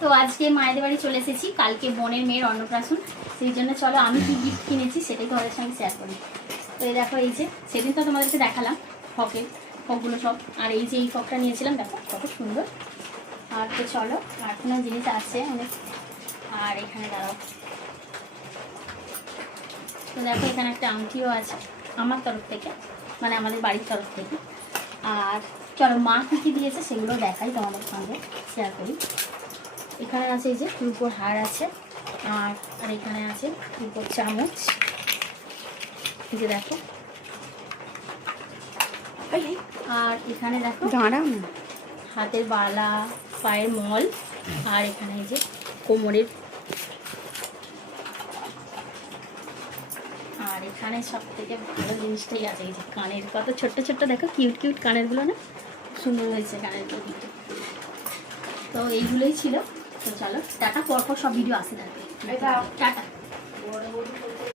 তো আজকে মায়েদের বাড়ি চলে এসেছি, কালকে বোনের মেয়ের অন্নপ্রাশন, সেই জন্য চলো আমি কি গিফট কিনেছি সেটাই তোমাদের সঙ্গে শেয়ার করি। তো এই দেখো, এই যে সেদিন তো তোমাদেরকে দেখালাম ফকগুলো সব, আর এই যে এই ফকটা নিয়েছিলাম, দেখো কত সুন্দর। আর তো চলো, আর কোনো জিনিস আছে অনেক। আর এখানে দাঁড়াও, তো দেখো এখানে একটা আংটিও আছে আমার তরফ থেকে, মানে আমাদের বাড়ির তরফ থেকে। আর চলো মা কী কী দিয়েছে সেগুলো দেখাই তোমাদের সঙ্গে শেয়ার করি। এখানে আছে এই যে রূপোর হার আছে, আর এখানে আছে রূপোর চামচ, এই যে দেখো। আর এখানে দেখো হাতের বালা, পায়ের মল, আর এখানে এই যে কোমরের। আর এখানে সব থেকে ভালো জিনিসটাই আছে, এই যে কানের, কত ছোট্ট ছোট্ট দেখো, কিউট কিউট কানেরগুলো না, সুন্দর হয়েছে কানেরগুলো কিন্তু। তো এইগুলোই ছিল। তো চলো টাটা, পরপর সব ভিডিও আসে, টাটা।